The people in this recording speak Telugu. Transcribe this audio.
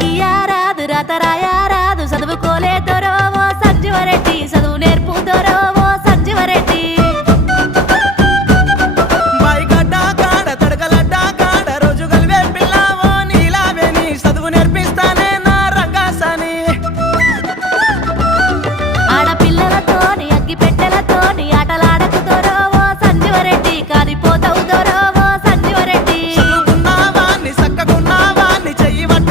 గీయారాదు రాత రాయారాదు చదువుకోలే దొరో ఓ సంజీవరెడ్డి చదువు నేర్పు దొరో ఓ సంజీవరెడ్డి బాయిగడ్డ కాడ తడకలడ్డ కాడ రోజు గలివే పిల్లవో నీలావేని చదువు నేర్పిస్తానే నా రంగాసని ఆడపిల్లలతోని అగ్గి పెట్టెలతోని ఆటలాడకు దొరో ఓ సంజీవరెడ్డి కాలిపోతావు దొరో ఓ సంజీవరెడ్డి చదువుకున్నావాన్ని సక్కకున్నావాన్ని చెయ్యి వడ్డ